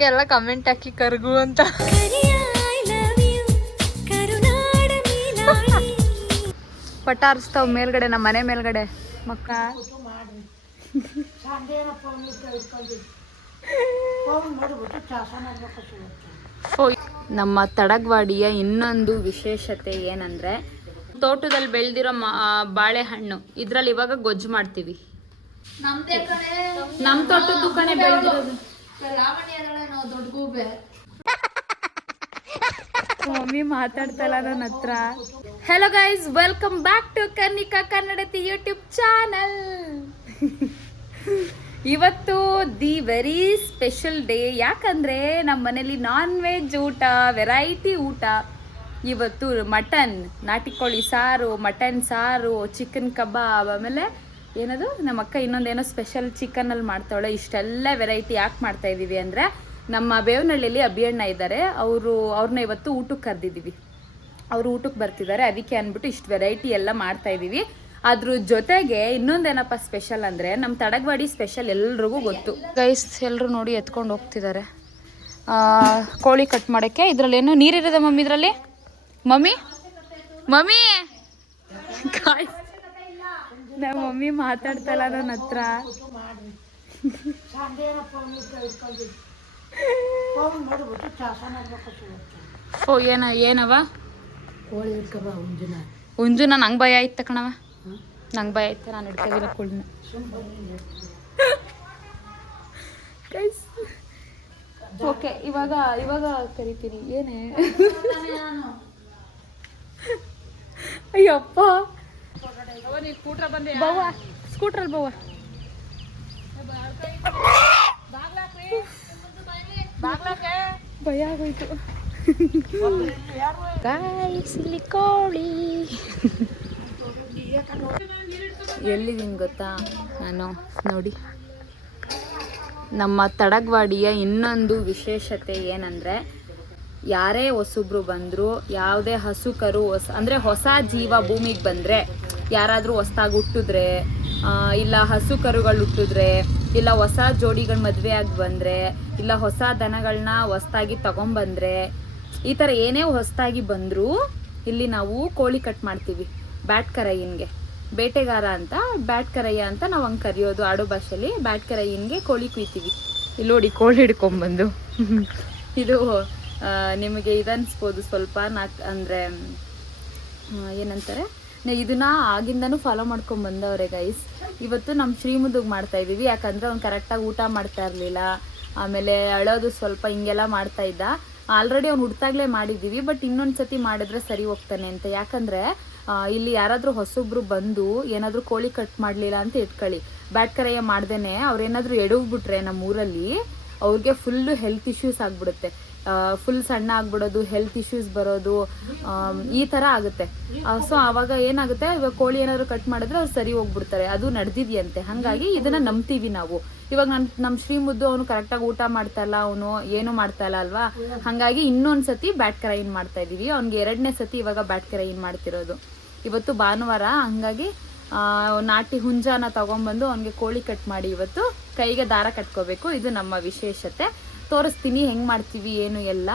ಹಂಗೆಲ್ಲ ಕಮೆಂಟ್ ಹಾಕಿ ಕರ್ಗು ಅಂತ. ಪಟಾರಿಸ್ತಾವ್ ಮೇಲ್ಗಡೆ, ನಮ್ಮ ಮನೆ ಮೇಲ್ಗಡೆ ಮಕ್ಕ. ನಮ್ಮ ತಡಗವಾಡಿಯ ಇನ್ನೊಂದು ವಿಶೇಷತೆ ಏನಂದ್ರೆ, ತೋಟದಲ್ಲಿ ಬೆಳೆದಿರೋ ಬಾಳೆಹಣ್ಣು ಇದ್ರಲ್ಲಿ ಇವಾಗ ಗೊಜ್ಜು ಮಾಡ್ತೀವಿ. ನಮ್ ತೋಟದ್ದು ಕಣೆ ಬೆಳೆದಿರೋದು. ಮಮ್ಮಿ ಮಾತಾಡ್ತಲ್ಲ ನನ್ನ ಹತ್ರ. Hello guys, welcome back to Kannika Kannadathi YouTube channel. ಇವತ್ತು ದಿ ವೆರಿ ಸ್ಪೆಷಲ್ ಡೇ. ಯಾಕಂದ್ರೆ ನಮ್ಮ ಮನೇಲಿ ನಾನ್ ವೆಜ್ ಊಟ, ವೆರೈಟಿ ಊಟ. ಇವತ್ತು ಮಟನ್, ನಾಟಿ ಕೋಳಿ ಸಾರು, ಮಟನ್ ಸಾರು, ಚಿಕನ್ ಕಬಾಬ್, ಆಮೇಲೆ ಏನದು ನಮ್ಮ ಅಕ್ಕ ಇನ್ನೊಂದೇನೋ ಸ್ಪೆಷಲ್ ಚಿಕನಲ್ಲಿ ಮಾಡ್ತಾವಳೆ. ಇಷ್ಟೆಲ್ಲ ವೆರೈಟಿ ಯಾಕೆ ಮಾಡ್ತಾ ಇದ್ದೀವಿ ಅಂದರೆ, ನಮ್ಮ ಬೇವನಹಳ್ಳಿಯಲ್ಲಿ ಅಭಿಯಣ್ಣ ಇದ್ದಾರೆ, ಅವ್ರನ್ನ ಇವತ್ತು ಊಟಕ್ಕೆ ಕರೆದಿದ್ದೀವಿ. ಅವರು ಊಟಕ್ಕೆ ಬರ್ತಿದ್ದಾರೆ, ಅದಕ್ಕೆ ಅಂದ್ಬಿಟ್ಟು ಇಷ್ಟು ವೆರೈಟಿ ಎಲ್ಲ ಮಾಡ್ತಾ ಇದ್ದೀವಿ. ಅದ್ರ ಜೊತೆಗೆ ಇನ್ನೊಂದೇನಪ್ಪ ಸ್ಪೆಷಲ್ ಅಂದರೆ, ನಮ್ಮ ತಡಗವಾಡಿ ಸ್ಪೆಷಲ್ ಎಲ್ರಿಗೂ ಗೊತ್ತು ಗೈಸ್. ಎಲ್ಲರೂ ನೋಡಿ ಎತ್ಕೊಂಡು ಹೋಗ್ತಿದ್ದಾರೆ ಕೋಳಿ ಕಟ್ ಮಾಡೋಕ್ಕೆ. ಇದರಲ್ಲೇನು ನೀರಿರೋದ ಮಮ್ಮಿ ಇದರಲ್ಲಿ? ಮಮ್ಮಿ ಮಮ್ಮಿ ನಮ್ಮ ಮಮ್ಮಿ ಮಾತಾಡ್ತಲ್ಲ ನನ್ನ ಹತ್ರ. ಓ ಏನವ ಉಂಜುನ? ನಂಗೆ ಭಯ ಆಯ್ತು ಕಣವ, ನಂಗೆ ಭಯ ಆಯ್ತು, ನಾನು ಹಿಡ್ಕೊಂಡಿಲ್ಲ ಕೋಳಿನ. ಓಕೆ, ಇವಾಗ ಕರಿತೀನಿ. ಏನೇ ಅಯ್ಯಪ್ಪ, ಬವ್ವ ಸ್ಕೂಟ್ರಲ್ಲಿ ಬವ್ವ. ಭಯ ಆಗೋಯ್ತು ಗಾಯ್ಸ್. ಇಲ್ಲಿ ಕೋಳಿ ಎಲ್ಲಿದ್ದೀನಿ ಗೊತ್ತಾ ನಾನು? ನೋಡಿ, ನಮ್ಮ ತಡಗವಾಡಿಯ ಇನ್ನೊಂದು ವಿಶೇಷತೆ ಏನಂದರೆ, ಯಾರೇ ಹೊಸಬ್ರು ಬಂದರೂ, ಯಾವುದೇ ಹಸು ಕರು ಹೊಸ ಜೀವ ಭೂಮಿಗೆ ಬಂದರೆ, ಯಾರಾದರೂ ಹೊಸ್ದಾಗಿ ಹುಟ್ಟಿದ್ರೆ, ಇಲ್ಲ ಹಸು ಕರುಗಳು ಹುಟ್ಟಿದ್ರೆ, ಇಲ್ಲ ಹೊಸ ಜೋಡಿಗಳು ಮದುವೆ ಆಗಿ ಬಂದರೆ, ಇಲ್ಲ ಹೊಸ ದನಗಳನ್ನ ಹೊಸ್ದಾಗಿ ತಗೊಂಬಂದರೆ, ಈ ಥರ ಏನೇ ಹೊಸ್ದಾಗಿ ಬಂದರೂ ಇಲ್ಲಿ ನಾವು ಕೋಳಿ ಕಟ್ ಮಾಡ್ತೀವಿ. ಬ್ಯಾಟ್ ಕರೈನ್ಗೆ, ಬೇಟೆಗಾರ ಅಂತ ಬ್ಯಾಟ್ ಕರಯ್ಯ ಅಂತ ನಾವು ಹಂಗೆ ಕರೆಯೋದು ಆಡು ಭಾಷೆಯಲ್ಲಿ. ಬ್ಯಾಟ್ ಕರೈನ್ಗೆ ಕೋಳಿ ಕುಯ್ತೀವಿ. ಇಲ್ಲಿ ನೋಡಿ ಕೋಳಿ ಹಿಡ್ಕೊಂಬಂದು. ಇದು ನಿಮಗೆ ಇದನ್ನಿಸ್ಬೋದು ಸ್ವಲ್ಪ, ಅಂದರೆ ಏನಂತಾರೆ, ಇದನ್ನ ಆಗಿಂದನೂ ಫಾಲೋ ಮಾಡ್ಕೊಂಡು ಬಂದವ್ರೆ ಗೈಸ್. ಇವತ್ತು ನಮ್ಮ ಶ್ರೀಮುದುಗೆ ಮಾಡ್ತಾಯಿದ್ದೀವಿ, ಯಾಕಂದರೆ ಅವ್ನು ಕರೆಕ್ಟಾಗಿ ಊಟ ಮಾಡ್ತಾ ಇರಲಿಲ್ಲ, ಆಮೇಲೆ ಅಳೋದು ಸ್ವಲ್ಪ ಹಿಂಗೆಲ್ಲ ಮಾಡ್ತಾ ಇದ್ದ. ಆಲ್ರೆಡಿ ಅವ್ನು ಹುಡ್ತಾಗ್ಲೇ ಮಾಡಿದ್ದೀವಿ, ಬಟ್ ಇನ್ನೊಂದು ಸತಿ ಮಾಡಿದ್ರೆ ಸರಿ ಹೋಗ್ತಾನೆ ಅಂತ. ಯಾಕಂದರೆ ಇಲ್ಲಿ ಯಾರಾದರೂ ಹೊಸೊಬ್ರು ಬಂದು ಏನಾದರೂ ಕೋಳಿ ಕಟ್ ಮಾಡಲಿಲ್ಲ ಅಂತ ಇಟ್ಕೊಳ್ಳಿ, ಬ್ಯಾಟ್ ಕರಯ್ಯ ಮಾಡ್ದೇನೆ ಅವ್ರೇನಾದರೂ ಎಡವ್ಬಿಟ್ರೆ ನಮ್ಮ ಊರಲ್ಲಿ ಅವ್ರಿಗೆ ಫುಲ್ಲು ಹೆಲ್ತ್ ಇಶ್ಯೂಸ್ ಆಗಿಬಿಡುತ್ತೆ. ಫುಲ್ ಸಣ್ಣ ಆಗ್ಬಿಡೋದು, ಹೆಲ್ತ್ ಇಶ್ಯೂಸ್ ಬರೋದು, ಈ ಥರ ಆಗುತ್ತೆ. ಸೊ ಆವಾಗ ಏನಾಗುತ್ತೆ, ಇವಾಗ ಕೋಳಿ ಏನಾದ್ರು ಕಟ್ ಮಾಡಿದ್ರೆ ಅವ್ರು ಸರಿ ಹೋಗ್ಬಿಡ್ತಾರೆ. ಅದು ನಡೆದಿದೆಯಂತೆ. ಹಾಗಾಗಿ ಇದನ್ನು ನಂಬ್ತೀವಿ ನಾವು. ಇವಾಗ ನಮ್ಮ ಶ್ರೀಮುದ್ದು ಅವನು ಕರೆಕ್ಟಾಗಿ ಊಟ ಮಾಡ್ತಾ ಇಲ್ಲ, ಅವನು ಏನು ಮಾಡ್ತಾ ಇಲ್ಲ ಅಲ್ವಾ. ಹಾಗಾಗಿ ಇನ್ನೊಂದು ಸತಿ ಬ್ಯಾಟ್ ಕರೈನ್ ಮಾಡ್ತಾ ಇದ್ದೀವಿ. ಅವ್ನಿಗೆ 2ನೇ ಸತಿ ಇವಾಗ ಬ್ಯಾಟ್ ಕರೈನ್ ಮಾಡ್ತಿರೋದು. ಇವತ್ತು ಭಾನುವಾರ, ಹಾಗಾಗಿ ನಾಟಿ ಹುಂಜಾನ ತಗೊಂಬಂದು ಅವನಿಗೆ ಕೋಳಿ ಕಟ್ ಮಾಡಿ ಇವತ್ತು ಕೈಗೆ ದಾರ ಕಟ್ಕೋಬೇಕು. ಇದು ನಮ್ಮ ವಿಶೇಷತೆ. ತೋರಿಸ್ತೀನಿ ಹೆಂಗೆ ಮಾಡ್ತೀವಿ ಏನು ಎಲ್ಲ.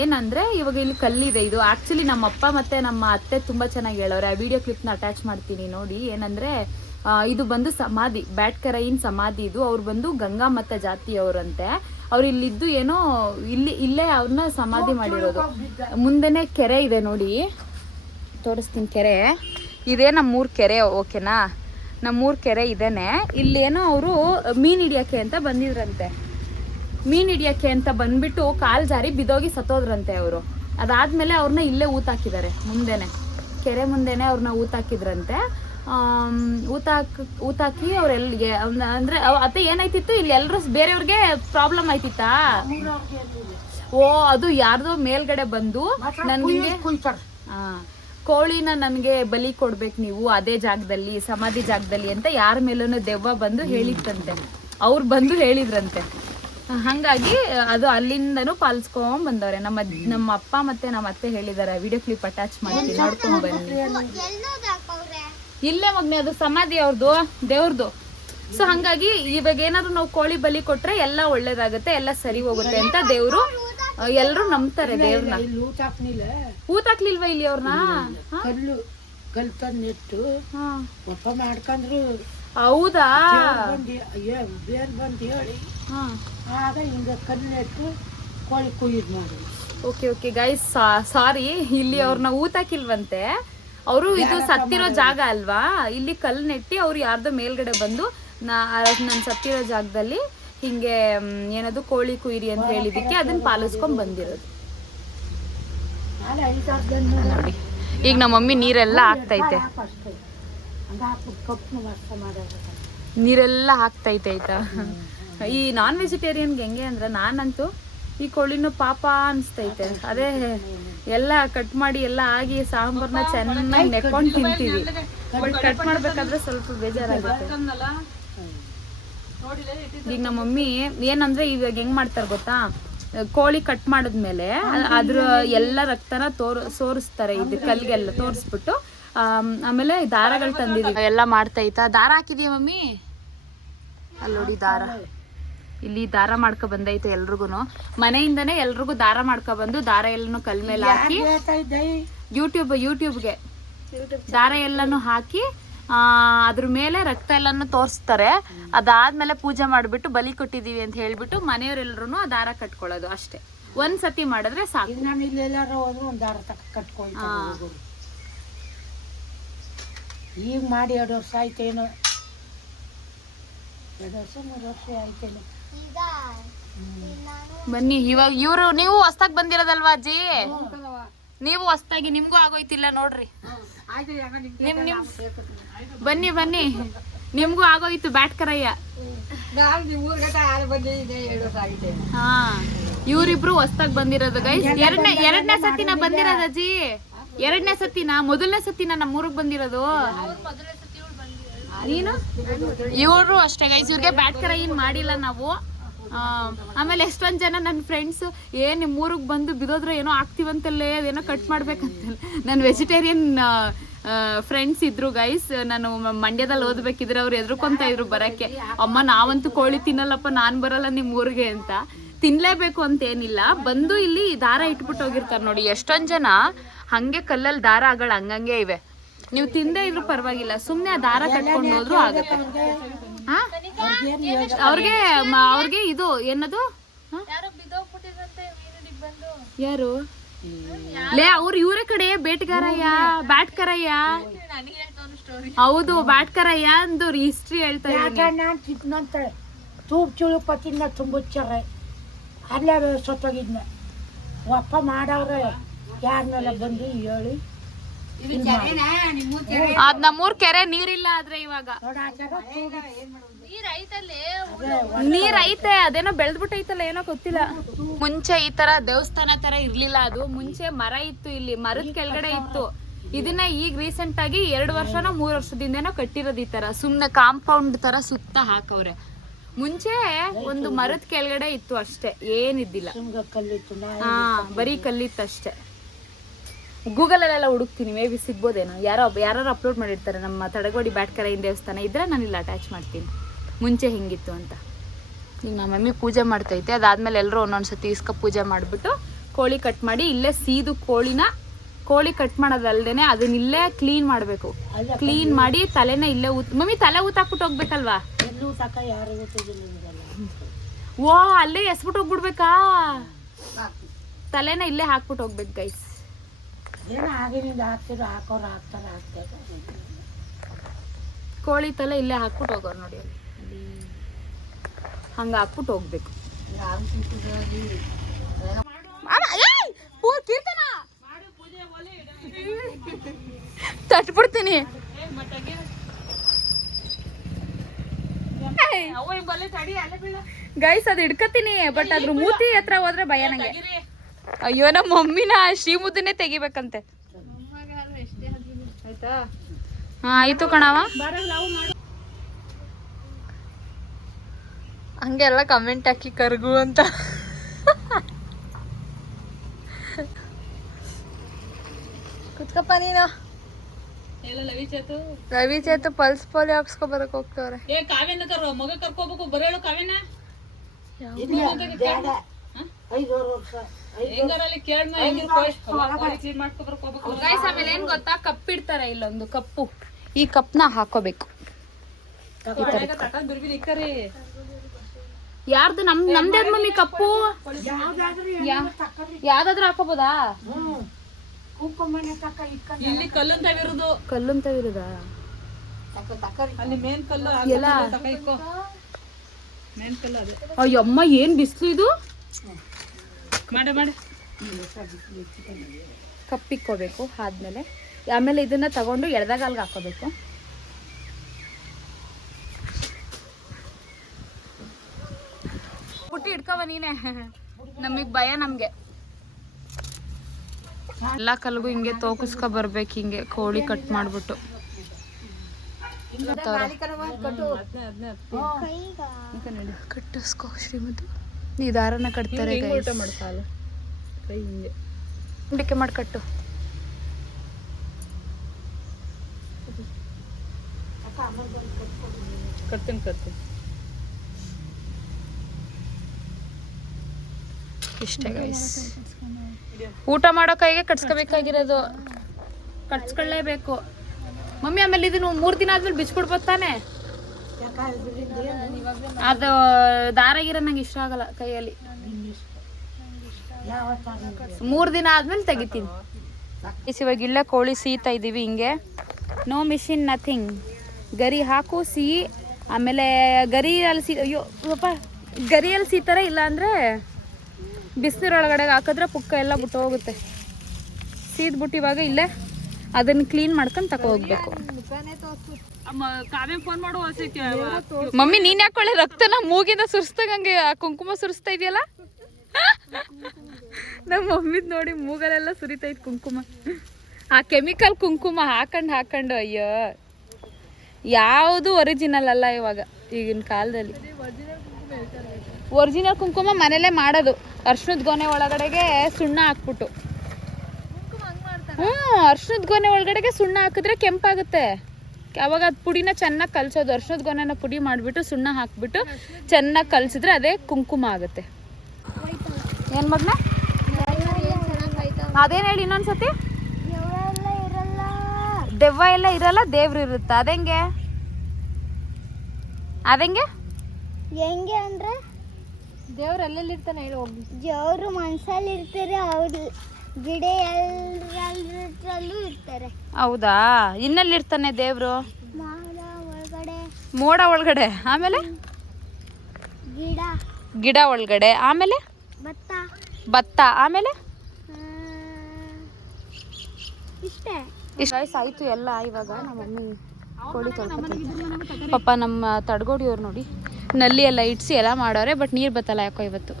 ಏನಂದರೆ, ಇವಾಗ ಇಲ್ಲಿ ಕಲ್ಲಿದೆ. ಇದು ಆ್ಯಕ್ಚುಲಿ ನಮ್ಮ ಅಪ್ಪ ಮತ್ತು ನಮ್ಮ ಅತ್ತೆ ತುಂಬ ಚೆನ್ನಾಗಿ ಹೇಳೋರೆ. ಆ ವಿಡಿಯೋ ಕ್ಲಿಪ್ನ ಅಟ್ಯಾಚ್ ಮಾಡ್ತೀನಿ ನೋಡಿ. ಏನಂದರೆ, ಇದು ಬಂದು ಸಮಾಧಿ, ಬ್ಯಾಟ್ ಕರೈನ್ ಸಮಾಧಿ. ಇದು ಅವ್ರು ಬಂದು ಗಂಗಾಮತ ಜಾತಿಯವರಂತೆ. ಅವ್ರು ಇಲ್ಲಿದ್ದು ಏನೋ ಇಲ್ಲೇ ಅವ್ರನ್ನ ಸಮಾಧಿ ಮಾಡಿರೋದು. ಮುಂದೆನೇ ಕೆರೆ ಇದೆ ನೋಡಿ, ತೋರಿಸ್ತೀನಿ ಕೆರೆ. ಇದೇ ನಮ್ಮೂರು ಕೆರೆ, ಓಕೆನಾ? ನಮ್ಮೂರು ಕೆರೆ ಇದೇನೆ. ಇಲ್ಲೇನೋ ಅವರು ಮೀನು ಹಿಡಿಯೋಕ್ಕೆ ಅಂತ ಬಂದಿದ್ರಂತೆ. ಮೀನು ಹಿಡಿಯೋಕ್ಕೆ ಅಂತ ಬಂದ್ಬಿಟ್ಟು ಕಾಲು ಜಾರಿ ಬಿದೋಗಿ ಸತ್ತೋದ್ರಂತೆ ಅವರು. ಅದಾದಮೇಲೆ ಅವ್ರನ್ನ ಇಲ್ಲೇ ಊತಾಕಿದ್ದಾರೆ, ಮುಂದೆನೆ ಕೆರೆ ಮುಂದೆನೆ ಅವ್ರನ್ನ ಊತಾಕಿದ್ರಂತೆ. ಊತಾಕಿ ಅವ್ರೆಲ್ಲಿಗೆ ಅಂದರೆ ಅತ್ತೆ ಏನಾಯ್ತಿತ್ತು, ಇಲ್ಲಿ ಎಲ್ಲರೂ ಬೇರೆಯವ್ರಿಗೆ ಪ್ರಾಬ್ಲಮ್ ಆಯ್ತಿತ್ತಾ? ಓ, ಅದು ಯಾರ್ದೋ ಮೇಲ್ಗಡೆ ಬಂದು ನನಗೆ ಕೋಳಿನ ನನಗೆ ಬಲಿ ಕೊಡ್ಬೇಕು ನೀವು ಅದೇ ಜಾಗದಲ್ಲಿ, ಸಮಾಧಿ ಜಾಗದಲ್ಲಿ ಅಂತ ಯಾರ ಮೇಲೂ ದೆವ್ವ ಬಂದು ಹೇಳಿತ್ತಂತೆ. ಅವ್ರು ಬಂದು ಹೇಳಿದ್ರಂತೆ. ಹಾಗಾಗಿ ಅದು ಅಲ್ಲಿಂದನೂ ಪಾಲಿಸ್ಕೊಂಡ್ ಬಂದವ್ರೆ. ನಮ್ಮ ಅಪ್ಪ ಮತ್ತೆ ನಮ್ಮ ಅತ್ತೆ ಹೇಳಿದಾರೆ. ವಿಡಿಯೋ ಕ್ಲಿಪ್ ಅಟ್ಯಾಚ್ ಮಾಡ್ತೀನಿ, ನೋಡ್ಕೊಂಡ್ ಬನ್ನಿ. ಇಲ್ಲೇ ಮಗ್ನೆ, ಅದು ಸಮಾಧಿ ಅವ್ರದ್ದು, ದೇವ್ರದ್ದು. ಸೊ ಹಂಗಾಗಿ ಇವಾಗ ಏನಾದ್ರು ನಾವು ಕೋಳಿ ಬಲಿ ಕೊಟ್ರೆ ಎಲ್ಲ ಒಳ್ಳೇದಾಗುತ್ತೆ, ಎಲ್ಲ ಸರಿ ಹೋಗುತ್ತೆ ಅಂತ ದೇವ್ರು ಎಲ್ರು ನಂಬ್ತಾರೆ ದೇವ್ರನ್ನ. ಊತಾಕ್ಲಿಲ್ವಾ ಇಲ್ಲಿ ಅವ್ರನ್ನ? ನೆಟ್ಟು ಒಪ್ಪ ಮಾಡ್ಕೊಂಡ್ರು. ಹೌದಾ? ಬೇರ್ ಬಂದು ಹೇಳಿ ಆಗ ಹಿಂಗ ಕಲ್ಲೆಟ್ಟು ಕೋಳಿ ಕುಯ್ದು ಮಾಡಿ. ಓಕೆ ಓಕೆ ಗೈಸ್, ಸಾರಿ, ಇಲ್ಲಿ ಅವ್ರನ್ನ ಊತಾಕಿಲ್ವಂತೆ. ಅವರು ಇದು ಸತ್ತಿರೋ ಜಾಗ ಅಲ್ವಾ, ಇಲ್ಲಿ ಕಲ್ಲು ನೆಟ್ಟಿ ಅವ್ರು ಯಾರ್ದೋ ಮೇಲ್ಗಡೆ ಬಂದು ನಾನು ಸತ್ತಿರೋ ಜಾಗದಲ್ಲಿ ಹಿಂಗೆ ಏನದು ಕೋಳಿ ಕುಯ್ರಿ ಅಂತ ಹೇಳಿದಕ್ಕೆ ಅದನ್ನ ಪಾಲಿಸ್ಕೊಂಡ್ ಬಂದಿರೋದು ನೋಡಿ. ಈಗ ನಮ್ಮ ಮಮ್ಮಿ ನೀರೆಲ್ಲ ಹಾಕ್ತೈತೆ, ನೀರೆಲ್ಲ ಹಾಕ್ತೈತೆ ಆಯ್ತಾ. ಈ ನಾನ್ ವೆಜಿಟೇರಿಯನ್ಗೆ ಹೆಂಗೆ ಅಂದ್ರೆ, ನಾನಂತೂ ಈ ಕೋಳಿನೂ ಪಾಪ ಅನ್ಸ್ತೈತೆ. ಅದೇ ಎಲ್ಲ ಕಟ್ ಮಾಡಿ ಎಲ್ಲ ಆಗಿ ಸಾಂಬಾರ್ನ ಚೆನ್ನಾಗಿ ನೆಕ್ಕೊಂಡು ತಿಂತೀವಿ. ಬಟ್ ಕಟ್ ಮಾಡ್ಬೇಕಾದ್ರೆ ಸ್ವಲ್ಪ ಬೇಜಾರಾಗುತ್ತೆ. ಈಗ ನಮ್ಮ ಮಮ್ಮಿ ಏನಂದ್ರೆ ಇವಾಗ ಹೆಂಗ್ ಮಾಡ್ತಾರೆ ಗೊತ್ತಾ, ಕೋಳಿ ಕಟ್ ಮಾಡಿದ್ಮೇಲೆ ಅದ್ರ ಎಲ್ಲ ರಕ್ತನ ಸೋರಿಸ್ತಾರೆ, ಇದು ಕಲ್ಗೆಲ್ಲ ತೋರಿಸ್ಬಿಟ್ಟು ಆಮೇಲೆ ದಾರಗಳು ತಂದಿದೀವಿ ಎಲ್ಲ ಮಾಡ್ತೈತಾ. ದಾರ ಹಾಕಿದೀಯ ಮಮ್ಮಿ? ಅಲ್ಲಿ ನೋಡಿ ದಾರ, ಇಲ್ಲಿ ದಾರ ಮಾಡ್ಕೊ ಬಂದೈತೆ ಎಲ್ರಿಗೂನು. ಮನೆಯಿಂದನೇ ಎಲ್ರಿಗೂ ದಾರ ಮಾಡ್ಕೊ ಬಂದು ದಾರ ಎಲ್ಲಾನು ಕಲ್ ಮೇಲೆ ಹಾಕಿ ಯೂಟ್ಯೂಬ್ಗೆ ದಾರ ಎಲ್ಲಾನು ಹಾಕಿ ಅದ್ರ ಮೇಲೆ ರಕ್ತ ಎಲ್ಲಾನು ತೋರಿಸ್ತಾರೆ. ಅದಾದ್ಮೇಲೆ ಪೂಜೆ ಮಾಡ್ಬಿಟ್ಟು ಬಲಿ ಕೊಟ್ಟಿದೀವಿ ಅಂತ ಹೇಳ್ಬಿಟ್ಟು ಮನೆಯವರೆಲ್ಲರೂ ಆ ದಾರ ಕಟ್ಕೊಳ್ಳೋದು ಅಷ್ಟೇ. ಒಂದ್ಸತಿ ಮಾಡಿದ್ರೆ ಸಾಕು. ನಾನು ಇಲ್ಲೆಲ್ಲಾರ ಹೋದ್ರು ಒಂದು ದಾರ ಕಟ್ಕೊಳ್ತೀನಿ. ಈಗ ಮಾಡಿ 2 ವರ್ಷ ಆಯ್ತೇನೋ, 2 ವರ್ಷ 3 ವರ್ಷ ಆಯ್ತೇನೋ. ಬನ್ನಿ ಇವಾಗ ಇವ್ರು, ನೀವು ಹೊಸ್ದಾಗ್ ಬಂದಿರೋದಲ್ವಾ ಅಜ್ಜಿ, ನೀವು ಹೊಸ್ದಾಗಿ ನಿಮ್ಗೂ ಆಗೋಯ್ತಿಲ್ಲ ನೋಡ್ರಿ. ಬನ್ನಿ ಬನ್ನಿ, ನಿಮ್ಗೂ ಆಗೋಯ್ತು ಬ್ಯಾಟ್ ಕರಯ್ಯ. ಹಾ, ಇವ್ರಿಬ್ರು ಹೊಸ್ದಾಗ್ ಬಂದಿರೋದು ಗೈಸ್. ಎರಡನೇ ಸತಿನ ಬಂದಿರೋದು ಅಜ್ಜಿ, 2ನೇ ಸತಿನ, ಮೊದಲನೇ ಸತಿನ ನಮ್ಮೂರಿಗೆ ಬಂದಿರೋದು. ನೀನು ಇವರು ಅಷ್ಟೇ ಗೈಸ್, ಇವ್ರಿಗೆ ಬ್ಯಾಟ್ ಕರ ಏನ್ ಮಾಡಿಲ್ಲ ನಾವು. ಆಮೇಲೆ ಎಷ್ಟೊಂದ್ ಜನ ನನ್ನ ಫ್ರೆಂಡ್ಸ್ ನಿಮ್ ಊರಿಗೆ ಬಂದು ಬಿದೋದ್ರೆ ಏನೋ ಆಗ್ತಿವಂತಲ್ಲೇ, ಅದೇನೋ ಕಟ್ ಮಾಡ್ಬೇಕಂತಲ್ಲ. ನನ್ನ ವೆಜಿಟೇರಿಯನ್ ಫ್ರೆಂಡ್ಸ್ ಇದ್ರು ಗೈಸ್, ನಾನು ಮಂಡ್ಯದಲ್ಲಿ ಓದ್ಬೇಕಿದ್ರೆ ಅವ್ರು ಎದ್ರುಕೊಂತ ಇದ್ರು ಬರಕ್ಕೆ. ಅಮ್ಮ ನಾವಂತೂ ಕೋಳಿ ತಿನ್ನಲ್ಲಪ್ಪ, ನಾನ್ ಬರಲ್ಲ ನಿಮ್ ಊರಿಗೆ ಅಂತ. ತಿನ್ಲೇಬೇಕು ಅಂತ ಏನಿಲ್ಲ, ಬಂದು ಇಲ್ಲಿ ದಾರ ಇಟ್ಬಿಟ್ಟು ಹೋಗಿರ್ತಾರೆ ನೋಡಿ. ಎಷ್ಟೊಂದ್ ಜನ ಹಂಗೆ ಕಲ್ಲಲ್ಲಿ ದಾರ ಆಗಳ ಹಂಗಂಗೆ ಇವೆ. ನೀವು ತಿಂದೇ ಇದ್ರು ಪರವಾಗಿಲ್ಲ, ಸುಮ್ನೆ ಆ ದಾರ ಕಟ್ಕೊಂಡು ಹೋದ್ರು ಆಗತ್ತೆ. ಅವ್ರಿಗೆ ಇದು ಏನದು, ಯಾರು ಲೇ ಅವ್ರು ಇವರ ಕಡೆ ಬೇಟೆಗಾರಯ್ಯ, ಬ್ಯಾಟ್ಕರಯ್ಯ. ಹೌದು ಬ್ಯಾಟ್ಕರಯ್ಯ ಅಂದವ್ರು ಹಿಸ್ಟ್ರಿ ಹೇಳ್ತಾ ಇದ್ದೀನಿ. ತೂಪ್ ಚುಳುಪತಿನ ತುಂಬುಚ್ಚಾರ ಅಲ್ಲೇ ಸೊತ್ತೋಗಿದ್ನ ಒಪ್ಪ ಮಾಡವ್ರೆ, ಯಾರನ್ನೆಲ್ಲ ಬಂದು ಹೇಳಿ. ಅದ್ ನಮ್ಮೂರ್ ಕೆರೆ ನೀರಿಲ್ಲ, ಆದ್ರೆ ಇವಾಗ ನೀರ್ ಐತೆ, ಅದೇನೋ ಬೆಳೆದ್ಬಿಟ್ಟೈತಲ್ಲ, ಏನೋ ಗೊತ್ತಿಲ್ಲ. ಮುಂಚೆ ಈ ತರ ದೇವಸ್ಥಾನ ತರ ಇರ್ಲಿಲ್ಲ, ಅದು ಮುಂಚೆ ಮರ ಇತ್ತು, ಇಲ್ಲಿ ಮರದ ಕೆಳಗಡೆ ಇತ್ತು. ಇದನ್ನ ಈಗ ರೀಸೆಂಟ್ ಆಗಿ 2 ವರ್ಷನೋ 3 ವರ್ಷದಿಂದೇನೋ ಕಟ್ಟಿರೋದು ಈ ತರ, ಸುಮ್ನೆ ಕಾಂಪೌಂಡ್ ತರ ಸುತ್ತ ಹಾಕವ್ರೆ. ಮುಂಚೆ ಒಂದು ಮರದ ಕೆಳಗಡೆ ಇತ್ತು ಅಷ್ಟೇ, ಏನಿದ್ದಿಲ್ಲ. ಬರೀ ಕಲ್ಲಿತ್ತು ಅಷ್ಟೇ. ಗೂಗಲಲ್ಲೆಲ್ಲ ಹುಡುಕ್ತೀನಿ, ಮೇ ಬಿ ಸಿಗ್ಬೋದೇನೋ. ಯಾರು ಅಪ್ಲೋಡ್ ಮಾಡಿರ್ತಾರೆ. ನಮ್ಮ ತಡಗೋಡಿ ಬ್ಯಾಟ್ಕರಯ್ಯನ ದೇವಸ್ಥಾನ ಇದ್ರೆ ನಾನು ಇಲ್ಲಿ ಅಟ್ಯಾಚ್ ಮಾಡ್ತೀನಿ, ಮುಂಚೆ ಹೆಂಗಿತ್ತು ಅಂತ. ಈಗ ನಮ್ಮ ಮಮ್ಮಿ ಪೂಜೆ ಮಾಡ್ತೈತೆ. ಅದಾದ್ಮೇಲೆ ಎಲ್ಲರೂ ಒಂದೊಂದ್ಸತಿ ಇಸ್ಕ ಪೂಜೆ ಮಾಡಿಬಿಟ್ಟು ಕೋಳಿ ಕಟ್ ಮಾಡಿ ಇಲ್ಲೇ ಸೀದು ಕೋಳಿ ಕಟ್ ಮಾಡೋದಲ್ದೇನೆ ಅದನ್ನ ಇಲ್ಲೇ ಕ್ಲೀನ್ ಮಾಡಬೇಕು. ಕ್ಲೀನ್ ಮಾಡಿ ತಲೆನ ಇಲ್ಲೇ ಮಮ್ಮಿ ತಲೆ ಊತಾಕ್ಬಿಟ್ಟು ಹೋಗ್ಬೇಕಲ್ವಾ? ಓ, ಅಲ್ಲೇ ಎಸ್ಬಿಟ್ಟು ಹೋಗ್ಬಿಡ್ಬೇಕಾ? ತಲೆನ ಇಲ್ಲೇ ಹಾಕ್ಬಿಟ್ಟು ಹೋಗ್ಬೇಕು ಗೈಸ್. ಕೋಳಿ ತಲೆ ಇಲ್ಲೇ ಹಾಕ್ಬಿಟ್ಟು ಹೋಗೋರು ನೋಡಿ, ಹಂಗ ಹಾಕ್ಬಿಟ್ಟು ಹೋಗ್ಬೇಕು. ತಟ್ಬಿಡ್ತೀನಿ. ಗೈಸ್ ಅದು ಹಿಡ್ಕತೀನಿ, ಬಟ್ ಅದ್ರ ಮೂತಿ ಹತ್ರ ಹೋದ್ರೆ ಭಯ ನಂಗೆ. ಅಯ್ಯೋ, ನಮ್ಮ ಮಮ್ಮಿನ ಶ್ರೀಮುದ್ದನೇ ತೆಗಿಬೇಕಂತೆ. ಹಾ ಆಯ್ತು ಕಣವ. ಹಂಗೆಲ್ಲ ಕಮೆಂಟ್ ಹಾಕಿ ಕರ್ಗು ಅಂತ. ಕುತ್ಕಪ್ಪ ನೀನು. ರವಿ ಚೇತು ಪಲ್ಸ್ ಪೋಲಿಯೋ ಹಾಕ್ಸ್ಕೊ ಬರಕ್ ಹೋಗ್ತವ್ರೆ. ಮಗ ಕರ್ಕೋಬೇಕು ಬರೇಳು ಕಾವ್ಯನ 5 ವರ್ಷ ಗೈಸ್ ಆಮೇಲೆ ಏನ್ ಗೊತ್ತಾ, ಕಪ್ ಇಡ್ತಾರೆ ಇಲ್ಲೊಂದು ಕಪ್ಪು, ಈ ಕಪ್ನ ಹಾಕೋಬೇಕು. ಯಾರ್ದು? ನಮ್ದೇ ಮಮ್ಮಿ ಕಪ್ಪು. ಯಾವ್ದಾದ್ರು ಹಾಕೋಬೋದಾ? ಕುಂಕುಮನೆ ತಕ್ಕ ಇಲ್ಲಿ ಕಲ್ಲಂತಾವಿರೋದು, ಕಲ್ಲುಂತವಿರುದಾ? ಅಲ್ಲಿ ಮೇನ್ ಕಲ್ಲು ಎಲ್ಲ ಮೇನ್ ಕಲ್ಲು ಅದೇ. ಅಯ್ಯಮ್ಮ ಏನ್ ಬಿಸ್ಲು ಇದು. ಮಾಡೆ ಮಾಡೆ ಕಪ್ಪಿಕ್ಕೋಬೇಕು. ಆದ್ಮೇಲೆ ಆಮೇಲೆ ಇದನ್ನ ತಗೊಂಡು ಎಡದಾಗಲ್ಗೆ ಹಾಕೋಬೇಕು. ಪುಟ್ಟಿ ಇಟ್ಕೊವ ನೀನೆ, ನಮಗ್ ಭಯ. ನಮ್ಗೆ ಎಲ್ಲಾ ಕಲ್ಗೂ ಹಿಂಗೆ ತೋಕಿಸ್ಕೊ ಬರ್ಬೇಕು, ಹಿಂಗೆ ಕೋಳಿ ಕಟ್ ಮಾಡ್ಬಿಟ್ಟು. ಕಟ್ಟಿಸ್ಕೋ ಶ್ರೀಮತಿ. ಈ ದಾರನ ಕಟ್ತಾರೆ, ಉಲ್ಟಾ ಮಾಡ್ತಾಲ ಕೈ ಹಿಂಗೆ ಮುಂಡಕ್ಕೆ ಮಾಡಿ ಕಟ್ಟು. ಕಟ್ತೀನಿ ಇಷ್ಟೇ ಗೈಸ್. ಊಟ ಮಾಡೋ ಕೈಗೆ ಕಟ್ಸ್ಕೋಬೇಕಾಗಿರೋದು, ಕಟ್ಸ್ಕೊಳ್ಳೇಬೇಕು ಮಮ್ಮಿ. ಆಮೇಲೆ ಇದನ್ನು 3 ದಿನ ಆದ್ಮೇಲೆ ಬಿಚ್ಕೊಡ್ಬೋದು ತಾನೆ. ಅದು ದಾರ ಗಿರ ನಂಗೆ ಇಷ್ಟ ಆಗಲ್ಲ ಕೈಯಲ್ಲಿ. 3 ದಿನ ಆದ್ಮೇಲೆ ತೆಗಿತೀನಿ. ಇವಾಗ ಇಲ್ಲೇ ಕೋಳಿ ಸೀತಾ ಇದೀವಿ ಹಿಂಗೆ. No machine nothing. ಗರಿ ಹಾಕು ಸಿಹಿ. ಆಮೇಲೆ ಗರಿಯಲ್ಲಿ ಅಯ್ಯೋ ಪಾಪ, ಗರಿಯಲ್ಲಿ ಸೀತಾರೆ. ಇಲ್ಲ ಅಂದರೆ ಬಿಸಿನೀರೊಳಗಡೆ ಹಾಕಿದ್ರೆ ಪುಕ್ಕ ಎಲ್ಲ ಬಿಟ್ಟು ಹೋಗುತ್ತೆ. ಸೀದ್ಬಿಟ್ಟು ಇವಾಗ ಇಲ್ಲೇ ಅದನ್ನು ಕ್ಲೀನ್ ಮಾಡ್ಕೊಂಡು ತಗೋ ಹೋಗ್ಬೇಕು. ಕಾವ್ಯ ಫೋನ್ ಮಾಡು. ಮಮ್ಮಿ ನೀನ್ ಯಾಕೊಳ್ಳೆ ರಕ್ತನ ಮೂಗಿಂದ ಸುರಿಸ್ದಂಗೆ ಕುಂಕುಮ ಸುರಿಸ್ತಾ ಇದೆಯಲ್ಲ. ನಮ್ಮ ಮಮ್ಮಿದ್ ನೋಡಿ ಮೂಗಲೆಲ್ಲ ಸುರಿತೈತ್ ಕುಂಕುಮ. ಆ ಕೆಮಿಕಲ್ ಕುಂಕುಮ ಹಾಕೊಂಡು ಅಯ್ಯೋ, ಯಾವುದು ಒರಿಜಿನಲ್ ಅಲ್ಲ ಇವಾಗ ಈಗಿನ ಕಾಲದಲ್ಲಿ. ಒರಿಜಿನಲ್ ಕುಂಕುಮ ಮನೇಲೆ ಮಾಡೋದು. ಅರ್ಶಿಣದ ಗೊನೆ ಒಳಗಡೆಗೆ ಸುಣ್ಣ ಹಾಕ್ಬಿಟ್ಟು. ಅರ್ಶಿಣದ ಗೊನೆ ಒಳಗಡೆಗೆ ಸುಣ್ಣ ಹಾಕಿದ್ರೆ ಕೆಂಪಾಗುತ್ತೆ. ಅವಾಗ ಅದು ಪುಡಿನ ಚೆನ್ನಾಗಿ ಕಲಸೋದು. ಅರ್ಶಿಣದ ಗೊನೆನ ಪುಡಿ ಮಾಡಿಬಿಟ್ಟು ಸುಣ್ಣ ಹಾಕ್ಬಿಟ್ಟು ಚೆನ್ನಾಗಿ ಕಲಸಿದ್ರೆ ಅದೇ ಕುಂಕುಮ ಆಗುತ್ತೆ. ಏನ್ ಮಗ್ನ? ಅದೇನು ಹೇಳಿ ಇನ್ನೊಂದ್ಸತಿ. ದೆವ್ವ ಎಲ್ಲ ಇರಲ್ಲ, ದೇವ್ರು ಇರುತ್ತೆ. ಅದಂಗೆ ಹೆಂಗೆ ಅಂದ್ರೆ ದೇವ್ರು ಎಲ್ಲೆಲ್ಲಿ ಇರ್ತಾನೆ ಹೇಳಿ ಹೋಗಿ. ದೇವ್ರು ಮನ್ಸಲ್ಲಿ ಇರ್ತಾರೆ, ಅವ್ರು ಗಿಡ ಎಲ್ಲರಲ್ಲೂ ಇರ್ತಾರೆ. ಹೌದಾ? ಇನ್ನೆಲ್ಲಿ ಇರ್ತಾನೆ ದೇವ್ರು? ಮೋಡ ಒಳಗಡೆ. ಮೋಡ ಒಳಗಡೆ. ಆಮೇಲೆ ಗಿಡ ಒಳಗಡೆ. ಆಮೇಲೆ ಭತ್ತ. ಆಮೇಲೆ ಇಷ್ಟೇ. ಇಷ್ಟ ಆಯ್ತು ಎಲ್ಲ. ಇವಾಗ ನಮ್ಮ ಮಮ್ಮಿ ಕೋಳಿ ತೊಳ್ಕೊತಾರೆ. ಪಾಪ ನಮ್ಮ ತಡ್ಗೋಡಿಯವ್ರು ನೋಡಿ ನಲ್ಲಿ ಎಲ್ಲ ಇಡ್ಸಿ ಎಲ್ಲ ಮಾಡೋರೆ. ಬಟ್ ನೀರು ಬತ್ತಲ್ಲ ಯಾಕೋ ಇವತ್ತು.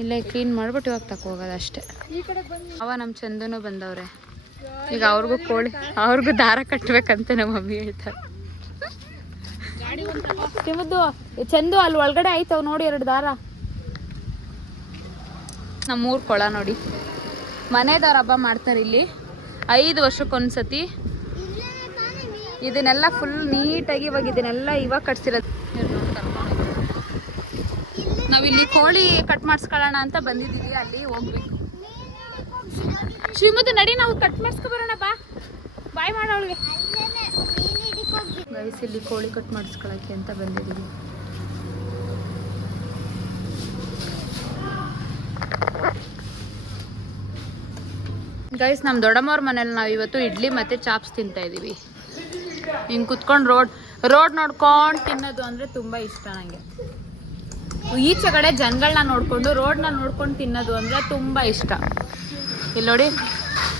ಇಲ್ಲೇ ಕ್ಲೀನ್ ಮಾಡ್ಬಿಟ್ಟು ಇವಾಗ ಹೋಗೋದು ಅಷ್ಟೇ. ನಮ್ಮ ಚಂದನು ಬಂದವ್ರೆ. ಈಗ ಅವ್ರಿಗೂ ದಾರ ಕಟ್ಬೇಕಂತ ನಮ್ಮ ಮಮ್ಮಿ ಹೇಳ್ತಾರೆ. ಚಂದು ಅಲ್ಲಿ ಒಳಗಡೆ ಆಯ್ತವ್ ನೋಡಿ 2 ದಾರ. ನಮ್ಮೂರ್ ಕೊಳ ನೋಡಿ, ಮನೆದವ್ರ ಹಬ್ಬ ಮಾಡ್ತಾರೆ ಇಲ್ಲಿ 5 ವರ್ಷಕ್ಕೊಂದ್ಸತಿ. ಇದನ್ನೆಲ್ಲ ಫುಲ್ ನೀಟಾಗಿ ಇವಾಗ ಕಟ್ಸಿರೋದು. ನಾವಿಲ್ಲಿ ಕೋಳಿ ಕಟ್ ಮಾಡಿಸ್ಕೊಳ್ಳೋಣ ಅಂತ ಬಂದಿದ್ದೀವಿ. ಅಲ್ಲಿ ಹೋಗ್ಬೇಕು. ಶ್ರೀಮತಿ ನಡಿ, ನಾವು ಕಟ್ ಮಾಡಿಸ್ಕೊಬರೋಣ. ಬಾಯ್ ಮಾಡೋಳಿಗೆ. ಇಲ್ಲಿ ಕೋಳಿ ಕಟ್ ಮಾಡಿಸ್ಕೊಳಕ್ಕೆ ಅಂತ ಬಂದಿದ್ದೀವಿ. ಗೈಸ್, ನಮ್ಮ ದೊಡ್ಡಮ್ಮವ್ರ ಮನೇಲಿ ನಾವು ಇವತ್ತು ಇಡ್ಲಿ ಮತ್ತು ಚಾಪ್ಸ್ ತಿಂತಾ ಇದ್ದೀವಿ. ಹಿಂಗೆ ಕುತ್ಕೊಂಡು ರೋಡ್ ನೋಡ್ಕೊಂಡು ತಿನ್ನೋದು ಅಂದರೆ ತುಂಬ ಇಷ್ಟ ನನಗೆ. ಈಚೆ ಕಡೆ ಜನಗಳನ್ನ ನೋಡಿಕೊಂಡು ರೋಡ್ನ ನೋಡ್ಕೊಂಡು ತಿನ್ನೋದು ಅಂದರೆ ತುಂಬ ಇಷ್ಟ. ಇಲ್ಲಿ ನೋಡಿ,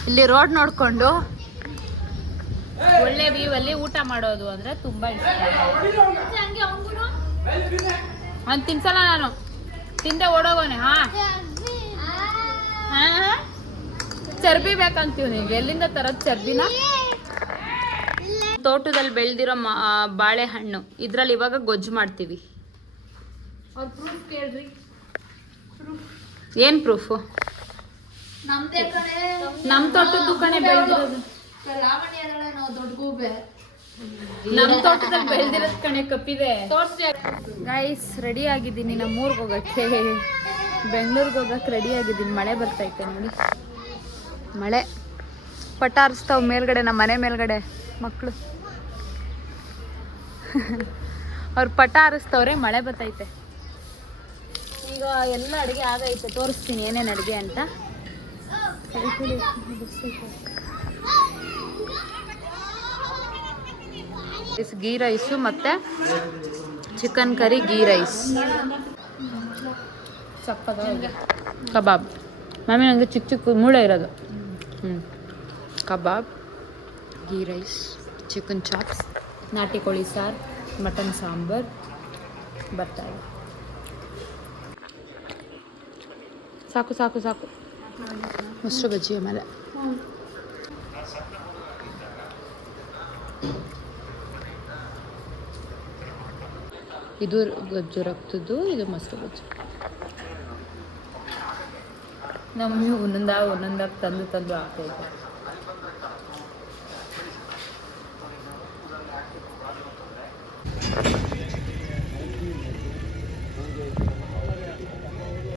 ಇಲ್ಲಿ ರೋಡ್ ನೋಡಿಕೊಂಡು ಒಳ್ಳೆ ವ್ಯೂವಲ್ಲಿ ಊಟ ಮಾಡೋದು ಅಂದರೆ ತುಂಬ ಇಷ್ಟ. ಅವ್ನು ತಿನ್ಸಲ್ಲ, ನಾನು ತಿಂದೆ ಓಡೋಗೋನೆ. ಚರ್ಬಿ ಬೇಕಂತೀವಿ. ನೀವು ಎಲ್ಲಿಂದ ತರೋದು ಚರ್ಬಿನ? ತೋಟದಲ್ಲಿ ಬೆಳೆದಿರೋ ಬಾಳೆಹಣ್ಣು, ಇದ್ರಲ್ಲಿ ಇವಾಗ ಗೊಜ್ಜು ಮಾಡ್ತೀವಿ. ಅವ್ರ ಪ್ರೂಫ್ ಕೇಳ್ರಿ. ಏನು ಪ್ರೂಫು? ನಮ್ಮ ತೋಟದ್ದು ಕಣೆ ಬೆಳೆದಿರೋದು. ನಮ್ಮ ತೋಟದಲ್ಲಿ ಬೆಳೆದಿರೋದ್ ಕಣೆ ಕಪ್ಪಿದೆ. ಗೈಸ್ ರೆಡಿ ಆಗಿದ್ದೀನಿ ನಮ್ಮೂರ್ಗೆ ಹೋಗಕ್ಕೆ, ಬೆಂಗಳೂರಿಗೆ ಹೋಗಕ್ಕೆ ರೆಡಿ ಆಗಿದ್ದೀನಿ. ಮಳೆ ಬರ್ತೈತೆ ನೋಡಿ, ಮಳೆ ಪಟ ಹರಿಸ್ತಾವ್ ಮೇಲ್ಗಡೆ, ನಮ್ಮ ಮನೆ ಮೇಲ್ಗಡೆ ಮಕ್ಕಳು ಅವ್ರು ಪಟ ಹರಿಸ್ತವ್ರೆ, ಮಳೆ ಬರ್ತೈತೆ. ಈಗ ಎಲ್ಲ ಅಡುಗೆ ಆಗೈತೆ, ತೋರಿಸ್ತೀನಿ ಏನೇನು ಅಡುಗೆ ಅಂತ. ಗೀ ರೈಸು ಮತ್ತು ಚಿಕನ್ ಕರಿ ಗೀ ರೈಸ್, ಕಬಾಬ್. ಮಾಮಿ ನನಗೆ ಚಿಕ್ಕ ಚಿಕ್ಕ ಮೂಳೆ ಇರೋದು. ಕಬಾಬ್, ಗೀ ರೈಸ್, ಚಿಕನ್ ಚಾಪ್ಸ್, ನಾಟಿ ಕೋಳಿ ಸಾರು, ಮಟನ್ ಸಾಂಬಾರ್ ಬರ್ತಾಯಿದೆ. ಸಾಕು ಸಾಕು ಸಾಕು. ಮೊಸರು ಬಜ್ಜಿ ಆಮೇಲೆ ಇದು ಗೊಜ್ಜು ರಕ್ತದ್ದು, ಇದು ಮೊಸರು ಬಜ್ಜಿ. ನಮ್ಮಿ ಒಂದೊಂದಾಗಿ ತಂದು ಆಗ್ತೈತೆ.